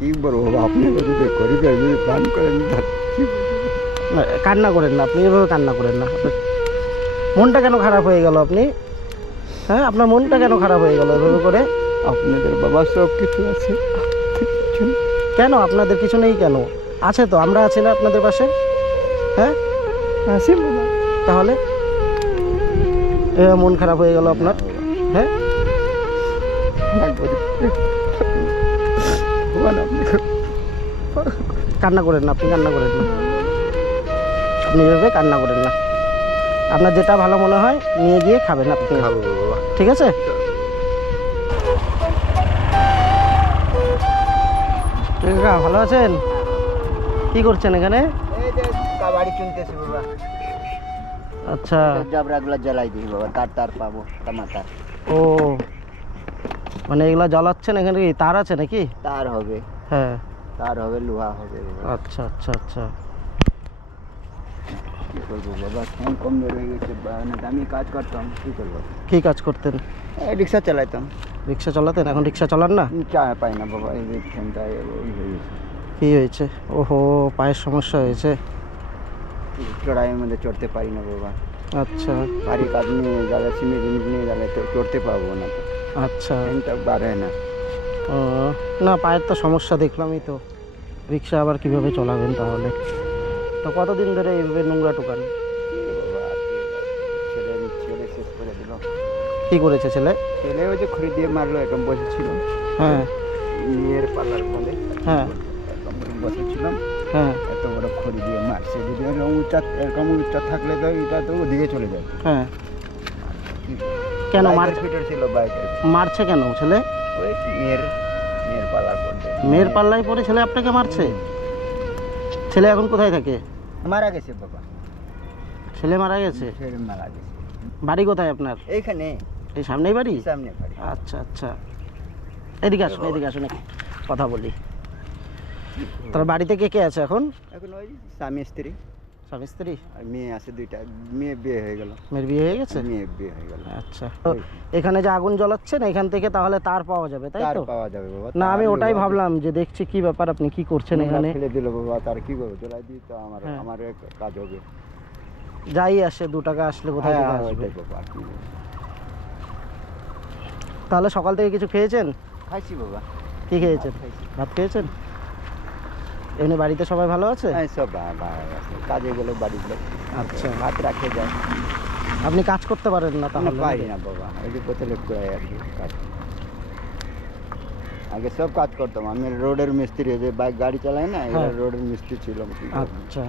কি বলবো বাবা, আপনি যদি গরিবের যদি দান করেন কি না, কান্না করেন না, আপনি এভাবে কান্না করেন না। মনটা কেন খারাপ হয়ে গেল আপনি? হ্যাঁ, আপনার মনটা কেন খারাপ হয়ে গেল এভাবে করে? আপনাদের বাবা সব কিছু আছে, কেন আপনাদের কিছু নেই কেন? আছে তো, আমরা আছি না আপনাদের পাশে? হ্যাঁ আছে বাবা। তাহলে মন খারাপ হয়ে গেল আপনার? হ্যাঁ, কান্না করেন না, আপনি কান্না করেন না, আপনি এভাবে কান্না করেন না। আপনার যেটা ভালো মনে হয় নিয়ে গিয়ে খাবেন আপনি, খাবো বাবা। ঠিক আছে? কাকা ভালো আছেন? কি করছেন এখানে? এই যে কাবাড়ি চুনতেছি বাবা। আচ্ছা, জাবরাগুলো জ্বালাই দিই বাবা, তার পাবো টমাটার। ও মানে এগুলা জ্বালাচ্ছেন, এখানে কি তার আছে নাকি? তার হবে, হ্যাঁ, তার হবে, লোহা হবে বাবা। আচ্ছা আচ্ছা আচ্ছা। কি করবো বাবা, ফোন কম বের হয়ে গেছে, আমি কাজ করতাম, কি করবো? কি কাজ করতেন? রিক্সা চালাইতাম। রিক্সা চালাতেন, এখন রিক্সা চালান না? চা পাই না বাবা, এই যে ফোনটা ওই হয়ে গেছে। কি হয়েছে? ওহো, পায়ের সমস্যা হয়েছে। চড়াইয়ের মধ্যে চড়তে পারি না বাবা। আচ্ছা ভারী কাজ নিয়ে গেলে, সিমেন্ট নিয়ে গেলে তো চড়তে পারবো না, তো আচ্ছা। ফোনটা বাড়ে না। ও না, পায়ের তো সমস্যা দেখলামই তো, রিক্সা আবার কিভাবে চালাবেন তাহলে? তো কতদিন ধরে এইভাবে নোংরা টুকান? বাবা ছেলে ছেলে শেষ করে দিল। কি করেছে ছেলে? ছেলে ওই যে খড়ি দিয়ে মারলো, এরকম বসেছিল। হ্যাঁ মেয়ের পার্লার বলে, হ্যাঁ এরকম বসেছিলাম, হ্যাঁ এত বড় খড়ি দিয়ে মারছে। যদি এরকম উচ্চা থাকলে তো এটা তো ওদিকে চলে যায়। হ্যাঁ। কেন বাইকের ফিটার ছিল, বাইকের। মারছে কেন ছেলে? ওই মেয়ের পার্লার করতে। মেয়ের পাল্লায় পড়ে ছেলে আপনাকে মারছে? ছেলে এখন কোথায় থাকে? মারা গেছে বাবা, ছেলে মারা গেছে? ছেলে মারা গেছে। বাড়ি কোথায় আপনার? এইখানে এই সামনেই বাড়ি? সামনে বাড়ি। আচ্ছা আচ্ছা, এদিকে আসুন, এদিকে আসুন, একটু কথা বলি। তার বাড়িতে কে কে আছে এখন? এখন ওই স্বামী স্ত্রী, স্বামী স্ত্রী আর মেয়ে আছে দুইটা। মেয়ে বিয়ে হয়ে গেল। মেয়ের বিয়ে হয়ে গেছে? মেয়ে বিয়ে হয়ে গেল। আচ্ছা, তো এখানে যে আগুন জ্বালাচ্ছেন এখান থেকে তাহলে তার পাওয়া যাবে, তাই তার তো? পাওয়া যাবে বাবা। না, আমি তার ওটাই বাবা ভাবলাম যে দেখছি কি ব্যাপার, আপনি কি করছেন এখানে। ফেলে দিল বাবা, তার কি করবো, জ্বলাই দিই তো আমার হ্যাঁ। আমার কাজ হবে। যাই আসে, 2 টাকা আসলে কোথায় থেকে হ্যাঁ, আসবে? ওইটাই বাবা, আর কি বলবো। তাহলে সকাল থেকে কিছু খেয়েছেন? খাইছি বাবা। কি খেয়েছেন? খাইছি। ভাত খেয়েছেন? এমনি বাড়িতে সবাই ভালো আছে? হ্যাঁ, সব ভালো আছে। কাজে গেলে বাড়ির লোক আচ্ছা, ভাত রাখে যায়। আপনি কাজ করতে পারেন না না, তাহলে? পারি না বাবা, ওই যে কোথায় লোক করে আর কি কাজ। আগে সব কাজ করতাম আমি, রোডের মিস্ত্রি, যে বাইক গাড়ি চালাই না, হ্যাঁ। রোডের মিস্ত্রি ছিলাম। কি করবো? আচ্ছা,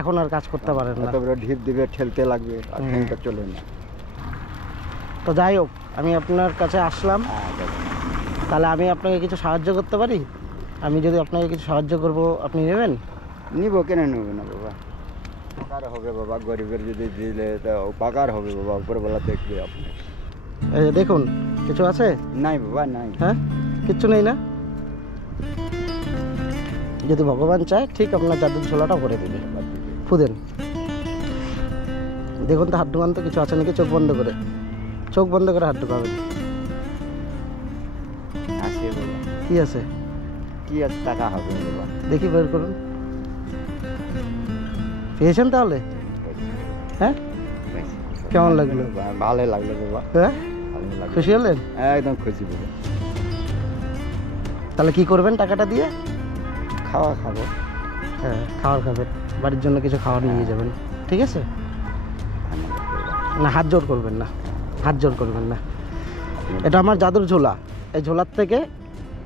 এখন আর কাজ করতে পারেন না? এত বড় ঢিপ দিবে, ঠেলতে লাগবে, আর হুম। ফ্যানটা চলে না। তো যাই হোক, আমি আপনার কাছে আসলাম, হ্যাঁ বাবা। তাহলে আমি আপনাকে কিছু সাহায্য করতে পারি? আমি যদি আপনাকে কিছু সাহায্য করব, আপনি নেবেন? নিব, কেন নেবে না বাবা? পাকার হবে বাবা, গরিবের যদি দিলে তো পাকার হবে বাবা, উপরবেলা দেখবে আপনি। এই যে দেখুন, কিছু আছে? নাই বাবা, নাই। হ্যাঁ, কিচ্ছু নেই না? যদি ভগবান চায় ঠিক আপনার জাদুর ঝোলাটা ভরে দেবে। ফুদেন, দেখুন তো হাত ঢুকান তো, কিছু আছে নাকি? চোখ বন্ধ করে, চোখ বন্ধ করে হাত ঢুকাবেন। আছে বাবা। কি আছে? কি আর টাকা হবে বাবা? দেখি বের করুন। পেয়েছেন তাহলে? হ্যাঁ, কেমন লাগলো? ভালো লাগলো বাবা, হ্যাঁ, ভালো লাগলো। খুশি হলেন? একদম খুশি বাবা। তাহলে কি করবেন টাকাটা দিয়ে? খাওয়া খাবো। হ্যাঁ, খাবার খাবেন, বাড়ির জন্য কিছু খাবার নিয়ে যাবেন, ঠিক আছে? না, হাত জোর করবেন না, হাত জোর করবেন না। এটা আমার জাদুর ঝোলা, এই ঝোলার থেকে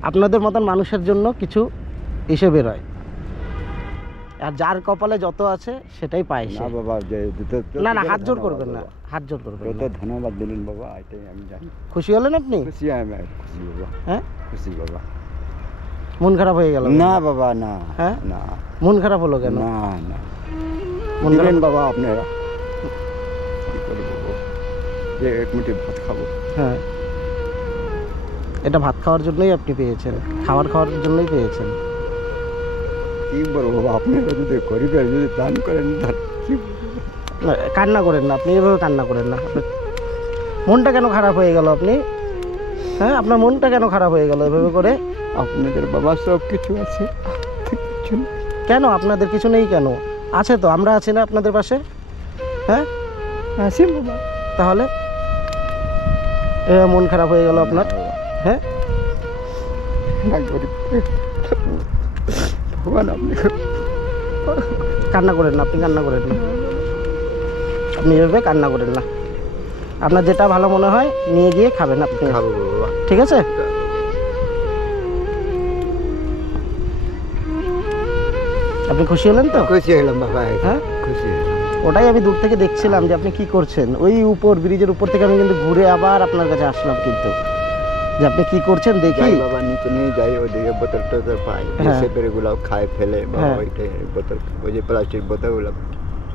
আপনাদের মতন মানুষের জন্য কিছু এসে বেরোয়, আর যার কপালে যত আছে সেটাই পায় সে। না বাবা, না না, হাত জোর করবেন না, হাত জোর করবেন যত না। ধন্যবাদ দিলেন বাবা, এটাই আমি জানি। খুশি হলেন আপনি? খুশি আমি, খুশি বাবা। হ্যাঁ, খুশি বাবা। মন খারাপ হয়ে গেল? না বাবা, না। হ্যাঁ? না মন খারাপ হলো কেন? না না, মন দিলেন খারাপ? বাবা আপনারা, কি করে বাবা, যে এক মুঠি ভাত খাবো। হ্যাঁ, এটা ভাত খাওয়ার জন্যই আপনি পেয়েছেন, খাওয়ার জন্যই পেয়েছেন। কি বলবো বাবা, আপনারা যদি গরিবের যদি দান করেন কি না, কান্না করেন না, আপনি এভাবে কান্না করেন না। মনটা কেন খারাপ হয়ে গেল আপনি? হ্যাঁ, আপনার মনটা কেন খারাপ হয়ে গেল এভাবে করে? আপনাদের বাবা সব কিছু আছে, কিছু নেই। কেন আপনাদের কিছু নেই কেন? আছে তো, আমরা আছি না আপনাদের পাশে? হ্যাঁ, আছে বাবা। তাহলে মন খারাপ হয়ে গেল আপনার? হ্যাঁ, না গরিব ভগবান, আপনি কান্না করেন না, আপনি কান্না করেন না, আপনি এভাবে কান্না করেন না। আপনার যেটা ভালো মনে হয় নিয়ে গিয়ে খাবেন আপনি, খাবো বাবা। ঠিক আছে? আপনি খুশি হলেন তো? খুশি হলাম বাবা, হ্যাঁ, খুশি হলাম। ওটাই আমি দূর থেকে দেখছিলাম যে আপনি কি করছেন। ওই উপর ব্রিজের উপর থেকে আমি কিন্তু ঘুরে আবার আপনার কাছে আসলাম, কিন্তু যে আপনি কি করছেন দেখি। যাই বাবা, নিচে নিয়ে যাই, ওদিকে বোতল টোতল পাই, হ্যাঁ। সেপের গুলো খায় ফেলে বাবা। হ্যাঁ। ওইটাই বোতল, ওই যে প্লাস্টিক বোতলগুলো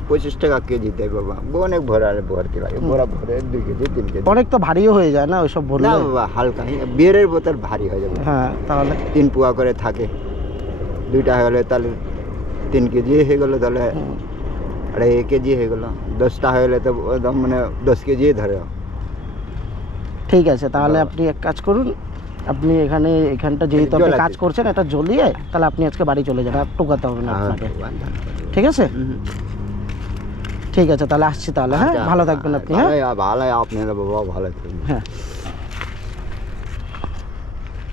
25 টাকা কেজি দেয় বাবা। অনেক ভরা ভর্তি লাগে, ভরা ভরে 2 কেজি 3 কেজি। অনেক তো ভারীও হয়ে যায় না ওইসব না বললে? বাবা, হালকা বিয়ারের বোতল ভারী হয়ে যাবে। হ্যাঁ, তাহলে 3 পোয়া করে থাকে, 2টা হলে তাহলে 3 কেজি হয়ে গেলো, তাহলে 2.5 কেজি হয়ে গেলো। 10টা হলে তো একদম মানে 10 কেজি ধরে। ঠিক আছে, তাহলে বাবা। আপনি এক কাজ করুন, আপনি এখানটা যেহেতু আপনি জ্বলাতে। কাজ করছেন, এটা জ্বলিয়ে তাহলে আপনি আজকে বাড়ি চলে যান, আর টোকাতে হবে না আপনাকে, ঠিক আছে? ঠিক আছে, তাহলে আসছি তাহলে। হ্যাঁ, ভালো থাকবেন আপনি। হ্যাঁ, ভালো, আপনারা বাবা ভালো থাকবেন। হ্যাঁ।